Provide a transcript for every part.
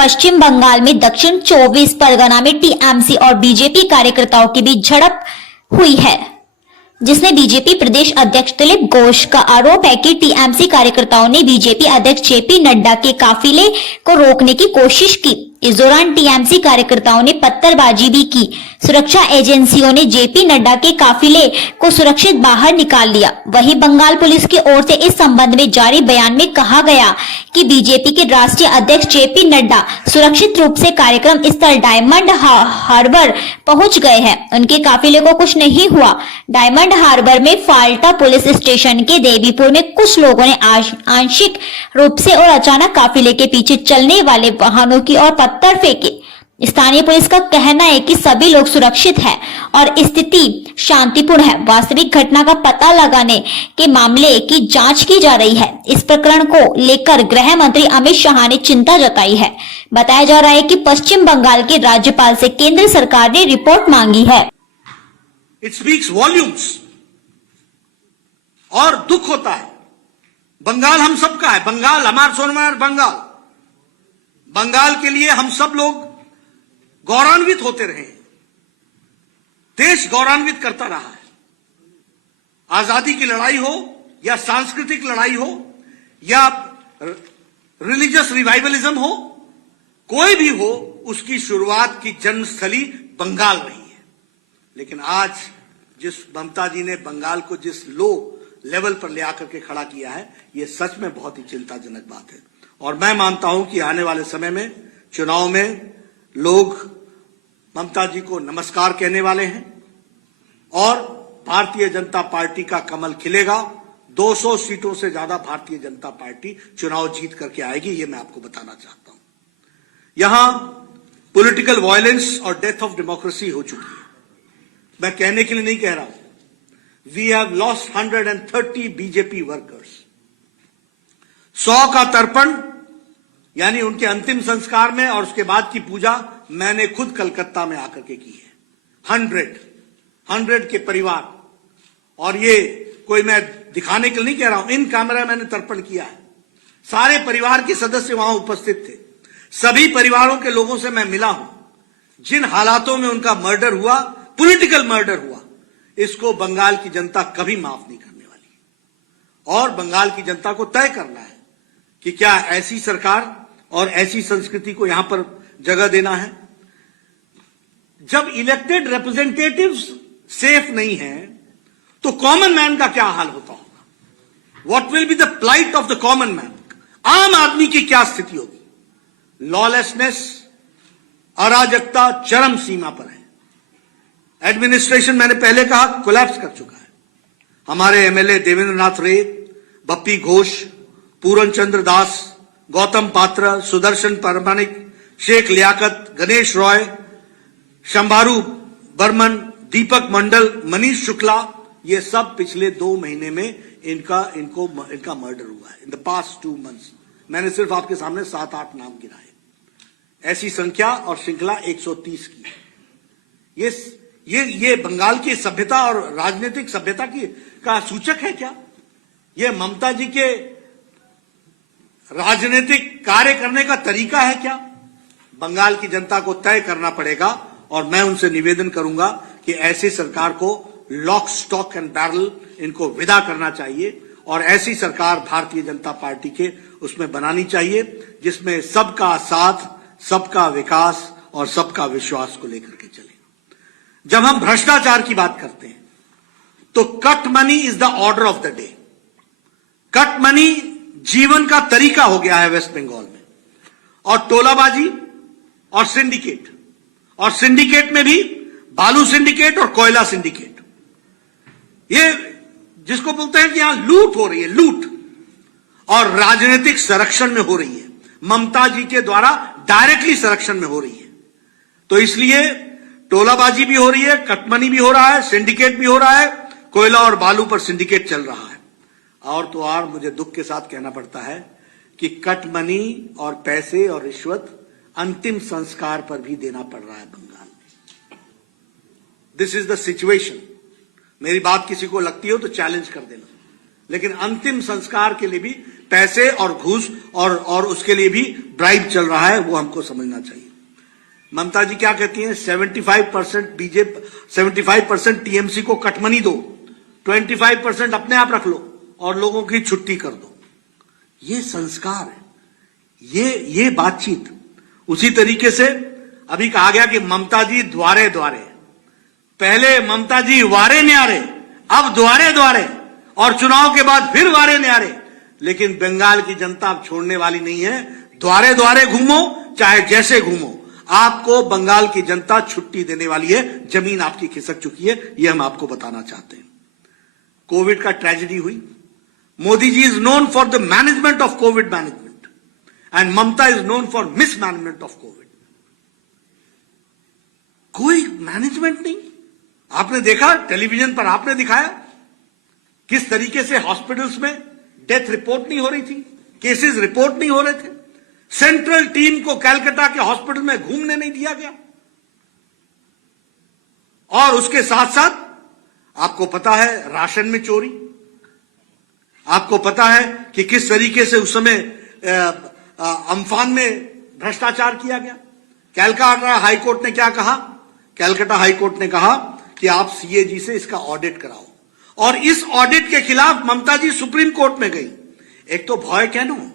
पश्चिम बंगाल में दक्षिण 24 परगना में टीएमसी और बीजेपी कार्यकर्ताओं के बीच झड़प हुई है, जिसमें बीजेपी प्रदेश अध्यक्ष दिलीप घोष का आरोप है कि टीएमसी कार्यकर्ताओं ने बीजेपी अध्यक्ष जेपी नड्डा के काफिले को रोकने की कोशिश की। इस दौरान टीएमसी कार्यकर्ताओं ने पत्थरबाजी भी की। सुरक्षा एजेंसियों ने जेपी नड्डा के काफिले को सुरक्षित बाहर निकाल लिया। वहीं बंगाल पुलिस की ओर से इस संबंध में जारी बयान में कहा गया कि बीजेपी के राष्ट्रीय अध्यक्ष जेपी नड्डा सुरक्षित रूप से कार्यक्रम स्थल डायमंड हार्बर पहुंच गए हैं। उनके काफिले को कुछ नहीं हुआ। डायमंड हार्बर में फाल्टा पुलिस स्टेशन के देवीपुर में कुछ लोगों ने आंशिक रूप से और अचानक काफिले के पीछे चलने वाले वाहनों की ओर पत्थर फेंके। स्थानीय पुलिस का कहना है कि सभी लोग सुरक्षित हैं और स्थिति शांतिपूर्ण है। वास्तविक घटना का पता लगाने के मामले की जांच की जा रही है। इस प्रकरण को लेकर गृह मंत्री अमित शाह ने चिंता जताई है। बताया जा रहा है कि पश्चिम बंगाल के राज्यपाल से केंद्र सरकार ने रिपोर्ट मांगी है। इट स्पीक्स वॉल्यूम्स और दुख होता है। बंगाल हम सबका है। बंगाल हमार सोनमार बंगाल। बंगाल के लिए हम सब लोग गौरवान्वित होते रहे। देश गौरवान्वित करता रहा है। आजादी की लड़ाई हो या सांस्कृतिक लड़ाई हो या रिलीजियस रिवाइवलिज्म हो, कोई भी हो, उसकी शुरुआत की जन्मस्थली बंगाल रही है। लेकिन आज जिस ममता जी ने बंगाल को जिस लो लेवल पर ले आकर के खड़ा किया है, यह सच में बहुत ही चिंताजनक बात है। और मैं मानता हूं कि आने वाले समय में चुनाव में लोग ममता जी को नमस्कार कहने वाले हैं और भारतीय जनता पार्टी का कमल खिलेगा। 200 सीटों से ज्यादा भारतीय जनता पार्टी चुनाव जीत करके आएगी, ये मैं आपको बताना चाहता हूं। यहां पॉलिटिकल वायलेंस और डेथ ऑफ डेमोक्रेसी हो चुकी है। मैं कहने के लिए नहीं कह रहा हूं। We have lost 130 BJP workers. 100 का तर्पण यानी उनके अंतिम संस्कार में और उसके बाद की पूजा मैंने खुद कलकत्ता में आकर के की है। 100 के परिवार, और ये कोई मैं दिखाने के लिए नहीं कह रहा हूं, इन कैमरा मैंने तर्पण किया है। सारे परिवार के सदस्य वहां उपस्थित थे। सभी परिवारों के लोगों से मैं मिला हूं। जिन हालातों में उनका मर्डर हुआ, पॉलिटिकल मर्डर हुआ, इसको बंगाल की जनता कभी माफ नहीं करने वाली। और बंगाल की जनता को तय करना है कि क्या ऐसी सरकार और ऐसी संस्कृति को यहां पर जगह देना है। जब इलेक्टेड रिप्रेजेंटेटिव्स सेफ नहीं है तो कॉमन मैन का क्या हाल होता होगा? What will be the plight of the common man? आम आदमी की क्या स्थिति होगी? लॉलेसनेस, अराजकता चरम सीमा पर है। एडमिनिस्ट्रेशन, मैंने पहले कहा, कोलैप्स कर चुका है। हमारे एमएलए देवेंद्र नाथ रे, बप्पी घोष, पूरन चंद्र दास, गौतम पात्र, सुदर्शन परमानिक, शेख लियाकत, गणेश रॉय, शंभारू बर्मन, दीपक मंडल, मनीष शुक्ला, ये सब पिछले 2 महीने में इनका मर्डर हुआ है। इन द पास्ट 2 मंथ्स मैंने सिर्फ आपके सामने 7-8 नाम गिनाए। ऐसी संख्या और श्रृंखला 130 की। ये बंगाल की सभ्यता और राजनीतिक सभ्यता का सूचक है क्या? ये ममता जी के राजनीतिक कार्य करने का तरीका है क्या? बंगाल की जनता को तय करना पड़ेगा और मैं उनसे निवेदन करूंगा कि ऐसी सरकार को लॉक स्टॉक एंड बैरल इनको विदा करना चाहिए और ऐसी सरकार भारतीय जनता पार्टी के उसमें बनानी चाहिए जिसमें सबका साथ, सबका विकास और सबका विश्वास को लेकर के चले। जब हम भ्रष्टाचार की बात करते हैं तो cut money is the order of the day. Cut money जीवन का तरीका हो गया है वेस्ट बंगाल में। और टोलाबाजी और सिंडिकेट में भी बालू सिंडिकेट और कोयला सिंडिकेट, ये जिसको बोलते हैं कि यहां लूट हो रही है, लूट और राजनीतिक संरक्षण में हो रही है। ममता जी के द्वारा डायरेक्टली संरक्षण में हो रही है। तो इसलिए टोलाबाजी भी हो रही है, कटमनी भी हो रहा है, सिंडिकेट भी हो रहा है, कोयला और बालू पर सिंडिकेट चल रहा है। और तो और मुझे दुख के साथ कहना पड़ता है कि कट मनी और पैसे और रिश्वत अंतिम संस्कार पर भी देना पड़ रहा है बंगाल में। This is the situation. मेरी बात किसी को लगती हो तो चैलेंज कर देना, लेकिन अंतिम संस्कार के लिए भी पैसे और घूस और उसके लिए भी ब्राइब चल रहा है, वो हमको समझना चाहिए। ममता जी क्या कहती हैं? 75% बीजेपी, 75% टीएमसी को कटमनी दो, 25% अपने आप रख लो और लोगों की छुट्टी कर दो। ये संस्कार है, ये बातचीत। उसी तरीके से अभी कहा गया कि ममता जी द्वारे द्वारे, पहले ममता जी वारे न्यारे, अब द्वारे द्वारे, और चुनाव के बाद फिर वारे न्यारे। लेकिन बंगाल की जनता अब छोड़ने वाली नहीं है। द्वारे द्वारे घूमो, चाहे जैसे घूमो, आपको बंगाल की जनता छुट्टी देने वाली है। जमीन आपकी खिसक चुकी है, यह हम आपको बताना चाहते हैं। कोविड का ट्रेजेडी हुई। Modi ji is known for the management of Covid management and Mamata is known for mismanagement of Covid. कोई मैनेजमेंट नहीं। आपने देखा टेलीविजन पर, आपने दिखाया किस तरीके से हॉस्पिटल्स में डेथ रिपोर्ट नहीं हो रही थी, केसेस रिपोर्ट नहीं हो रहे थे। सेंट्रल टीम को कलकत्ता के हॉस्पिटल में घूमने नहीं दिया गया। और उसके साथ साथ आपको पता है राशन में चोरी, आपको पता है कि किस तरीके से उस समय अम्फान में भ्रष्टाचार किया गया। कलकत्ता हाईकोर्ट ने क्या कहा? कलकत्ता हाईकोर्ट ने कहा कि आप सीएजी से इसका ऑडिट कराओ, और इस ऑडिट के खिलाफ ममता जी सुप्रीम कोर्ट में गई। एक तो भय क्यों?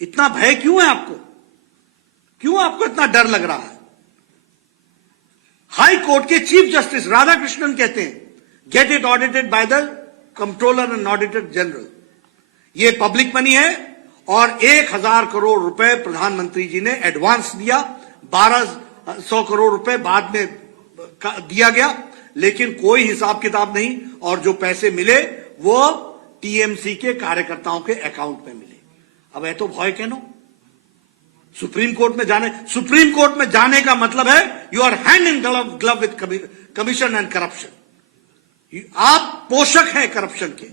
इतना भय क्यों है आपको? क्यों आपको इतना डर लग रहा है? हाई कोर्ट के चीफ जस्टिस राधाकृष्णन कहते हैं, get it audited by the controller and auditor general. ये पब्लिक मनी है और 1000 करोड़ रुपए प्रधानमंत्री जी ने एडवांस दिया, 1200 करोड़ रुपए बाद में दिया गया, लेकिन कोई हिसाब किताब नहीं। और जो पैसे मिले वो टीएमसी के कार्यकर्ताओं के अकाउंट में मिले। अब है तो भय क्यों? सुप्रीम कोर्ट में जाने का मतलब है you are hand in glove with commission and corruption. आप पोषक हैं करप्शन के,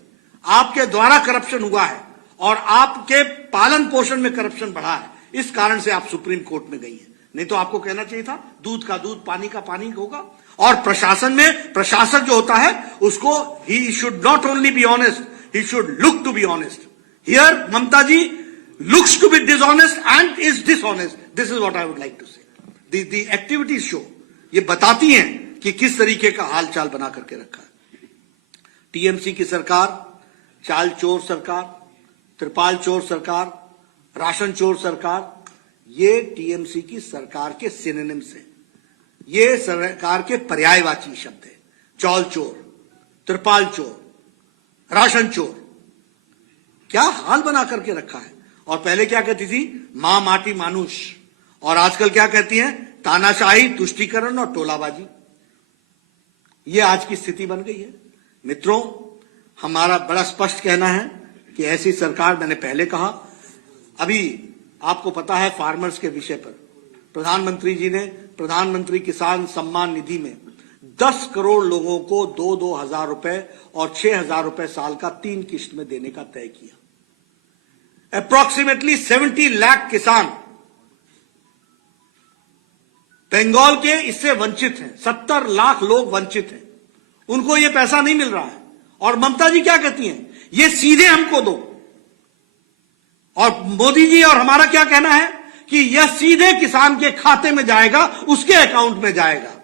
आपके द्वारा करप्शन हुआ है और आपके पालन पोषण में करप्शन बढ़ा है। इस कारण से आप सुप्रीम कोर्ट में गई हैं। नहीं तो आपको कहना चाहिए था दूध का दूध, पानी का पानी होगा। और प्रशासन में प्रशासक जो होता है उसको he should not only be honest, he should look to be honest. Here Mamata ji looks to be dishonest and is dishonest. This is what I would like to say. The activities show, ये बताती हैं कि किस तरीके का हाल चाल बना करके रखा है। टीएमसी की सरकार चाल चोर सरकार, त्रिपाल चोर सरकार, राशन चोर सरकार, ये टीएमसी की सरकार के सिनोनिम्स हैं। ये सरकार के पर्यायवाची शब्द है। चौल चोर, त्रिपाल चोर, राशन चोर, क्या हाल बना करके रखा है। और पहले क्या कहती थी? मां माटी मानुष। और आजकल क्या कहती हैं? तानाशाही, तुष्टीकरण और टोलाबाजी। ये आज की स्थिति बन गई है। मित्रों, हमारा बड़ा स्पष्ट कहना है कि ऐसी सरकार, मैंने पहले कहा, अभी आपको पता है फार्मर्स के विषय पर प्रधानमंत्री जी ने प्रधानमंत्री किसान सम्मान निधि में 10 करोड़ लोगों को 2-2 हजार रुपए और 6,000 रुपए साल का 3 किश्त में देने का तय किया। अप्रोक्सीमेटली 70 लाख किसान बंगाल के इससे वंचित हैं। 70 लाख लोग वंचित हैं, उनको यह पैसा नहीं मिल रहा है। और ममता जी क्या कहती हैं? ये सीधे हमको दो। और मोदी जी और हमारा क्या कहना है कि यह सीधे किसान के खाते में जाएगा, उसके अकाउंट में जाएगा।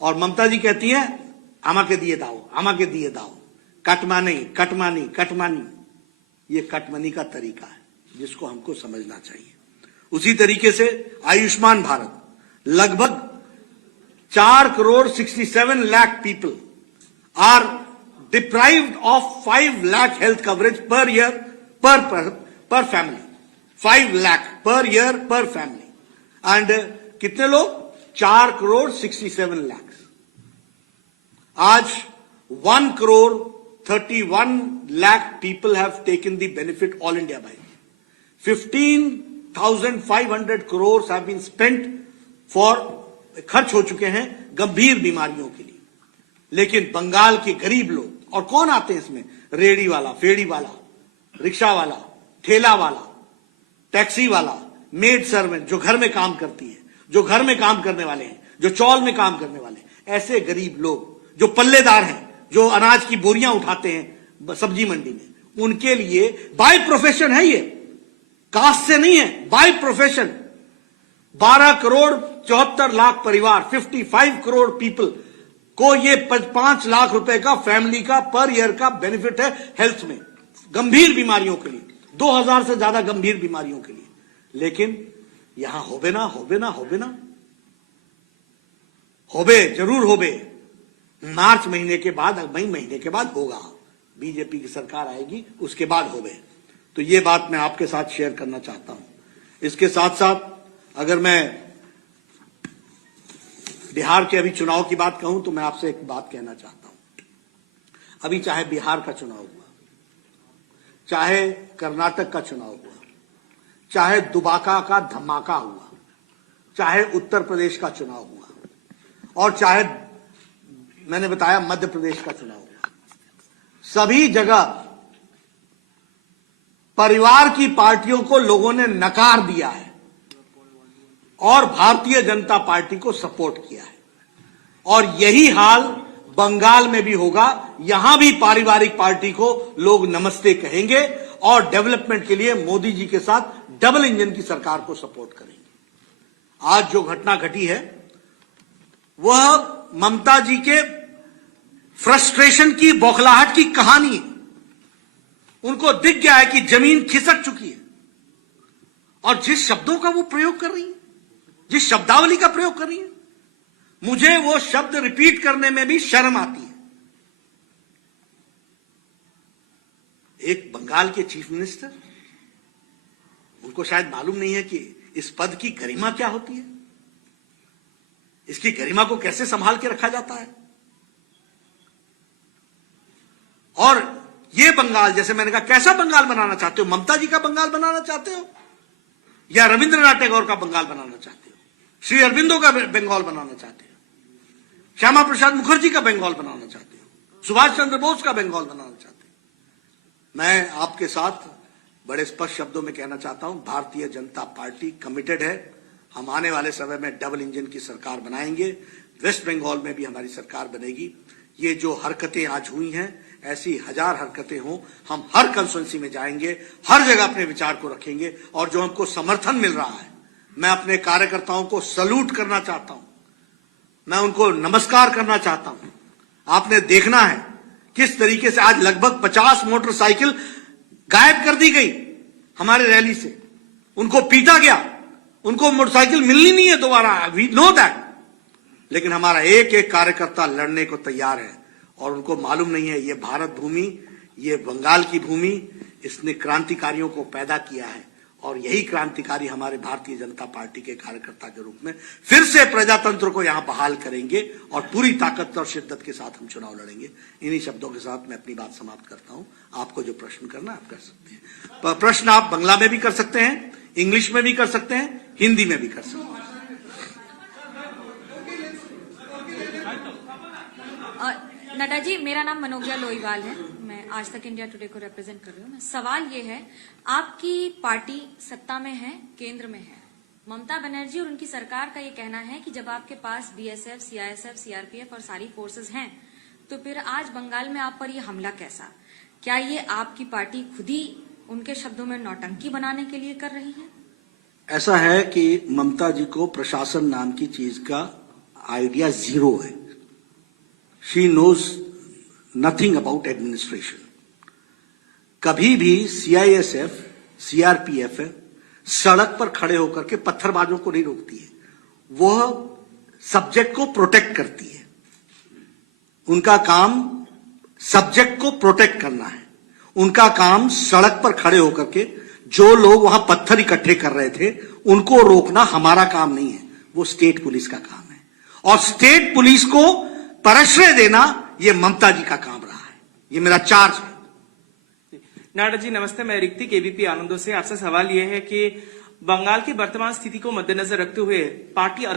और ममता जी कहती हैं आमा के दिए दाओ, आमा के दिए दाओ, कटमानी कटमानी कटमानी। ये कटमनी का तरीका है जिसको हमको समझना चाहिए। उसी तरीके से आयुष्मान भारत, लगभग 4,67 lakh people are deprived of 5 lakh health coverage per year per family. 5 lakh per year per family. And कितने लोग? 4,67 लाख। आज 1,31 lakh people have taken the benefit all India by. 15,500 crores have been spent for खर्च हो चुके हैं गंभीर बीमारियों के लिए। लेकिन बंगाल के गरीब लोग, और कौन आते हैं इसमें? रेडी वाला, फेड़ी वाला, रिक्शा वाला, ठेला वाला, टैक्सी वाला, मेड सर्वेंट जो घर में काम करती है, जो घर में काम करने वाले हैं, जो चौल में काम करने वाले हैं, ऐसे गरीब लोग जो पल्लेदार हैं, जो अनाज की बोरियां उठाते हैं सब्जी मंडी में, उनके लिए बाय प्रोफेशन है, ये कास्ट से नहीं है, बाय प्रोफेशन 12 करोड़ 74 लाख परिवार 55 करोड़ पीपल को ये 5 लाख रुपए का फैमिली का पर ईयर का बेनिफिट है हेल्थ में, गंभीर बीमारियों के लिए, 2000 से ज्यादा गंभीर बीमारियों के लिए। लेकिन यहां होबे ना जरूर होबे, मार्च महीने के बाद, मई महीने के बाद होगा, बीजेपी की सरकार आएगी उसके बाद होबे। तो ये बात मैं आपके साथ शेयर करना चाहता हूं। इसके साथ साथ अगर मैं बिहार के अभी चुनाव की बात कहूं तो मैं आपसे एक बात कहना चाहता हूं। अभी चाहे बिहार का चुनाव हुआ, चाहे कर्नाटक का चुनाव हुआ, चाहे दुबाका का धमाका हुआ, चाहे उत्तर प्रदेश का चुनाव हुआ, और चाहे मैंने बताया मध्य प्रदेश का चुनाव हुआ, सभी जगह परिवार की पार्टियों को लोगों ने नकार दिया है और भारतीय जनता पार्टी को सपोर्ट किया है। और यही हाल बंगाल में भी होगा। यहां भी पारिवारिक पार्टी को लोग नमस्ते कहेंगे और डेवलपमेंट के लिए मोदी जी के साथ डबल इंजन की सरकार को सपोर्ट करेंगे। आज जो घटना घटी है वह ममता जी के फ्रस्ट्रेशन की, बौखलाहट की कहानी है। उनको दिख गया है कि जमीन खिसक चुकी है और जिस शब्दों का वो प्रयोग कर रही है, जिस शब्दावली का प्रयोग कर रही है, मुझे वो शब्द रिपीट करने में भी शर्म आती है। एक बंगाल के चीफ मिनिस्टर, उनको शायद मालूम नहीं है कि इस पद की गरिमा क्या होती है, इसकी गरिमा को कैसे संभाल के रखा जाता है। और ये बंगाल, जैसे मैंने कहा, कैसा बंगाल बनाना चाहते हो? ममता जी का बंगाल बनाना चाहते हो या रविंद्रनाथ टैगोर का बंगाल बनाना चाहते हो? श्री अरविंदो का बंगाल बनाना चाहते हो? श्यामा प्रसाद मुखर्जी का बंगाल बनाना चाहते हो? सुभाष चंद्र बोस का बंगाल बनाना चाहते हो? मैं आपके साथ बड़े स्पष्ट शब्दों में कहना चाहता हूं, भारतीय जनता पार्टी कमिटेड है। हम आने वाले समय में डबल इंजन की सरकार बनाएंगे। वेस्ट बंगाल में भी हमारी सरकार बनेगी। ये जो हरकतें आज हुई हैं, ऐसी हजार हरकतें हों, हम हर कंस्टिट्यूंसी में जाएंगे, हर जगह अपने विचार को रखेंगे। और जो हमको समर्थन मिल रहा है, मैं अपने कार्यकर्ताओं को सल्यूट करना चाहता हूं, मैं उनको नमस्कार करना चाहता हूं। आपने देखना है किस तरीके से आज लगभग 50 मोटरसाइकिल गायब कर दी गई हमारे रैली से, उनको पीटा गया, उनको मोटरसाइकिल मिलनी नहीं है दोबारा, वी नो दैट। लेकिन हमारा एक एक कार्यकर्ता लड़ने को तैयार है और उनको मालूम नहीं है ये भारत भूमि, ये बंगाल की भूमि, इसने क्रांतिकारियों को पैदा किया है और यही क्रांतिकारी हमारे भारतीय जनता पार्टी के कार्यकर्ता के रूप में फिर से प्रजातंत्र को यहां बहाल करेंगे और पूरी ताकत और शिद्दत के साथ हम चुनाव लड़ेंगे। इन्हीं शब्दों के साथ मैं अपनी बात समाप्त करता हूं। आपको जो प्रश्न करना है आप कर सकते हैं। प्रश्न आप बांग्ला में भी कर सकते हैं, इंग्लिश में भी कर सकते हैं, हिंदी में भी कर सकते हैं। नड्डा जी, मेरा नाम मनोज्ञा लोईवाल है, मैं आज तक इंडिया टुडे को रिप्रेजेंट कर रही हूँ। सवाल ये है, आपकी पार्टी सत्ता में है, केंद्र में है, ममता बनर्जी और उनकी सरकार का ये कहना है कि जब आपके पास बीएसएफ, सीआईएसएफ, सीआरपीएफ और सारी फोर्सेस हैं, तो फिर आज बंगाल में आप पर ये हमला कैसा? क्या ये आपकी पार्टी खुद ही उनके शब्दों में नौटंकी बनाने के लिए कर रही है? ऐसा है कि ममता जी को प्रशासन नाम की चीज का आइडिया जीरो है। She knows nothing about administration. कभी भी सीआईएसएफ, सीआरपीएफ सड़क पर खड़े होकर के पत्थरबाजों को नहीं रोकती है, वह सब्जेक्ट को प्रोटेक्ट करती है। उनका काम सब्जेक्ट को प्रोटेक्ट करना है। उनका काम सड़क पर खड़े होकर के जो लोग वहां पत्थर इकट्ठे कर रहे थे उनको रोकना हमारा काम नहीं है, वो स्टेट पुलिस का काम है। और स्टेट पुलिस को प्रश्रय देना ये ममता जी का काम रहा है, ये मेरा चार्ज है। नाडा जी नमस्ते, मैं ऋतिक एबीपी आनंदों से। आपसे सवाल यह है कि बंगाल की वर्तमान स्थिति को मद्देनजर रखते हुए पार्टी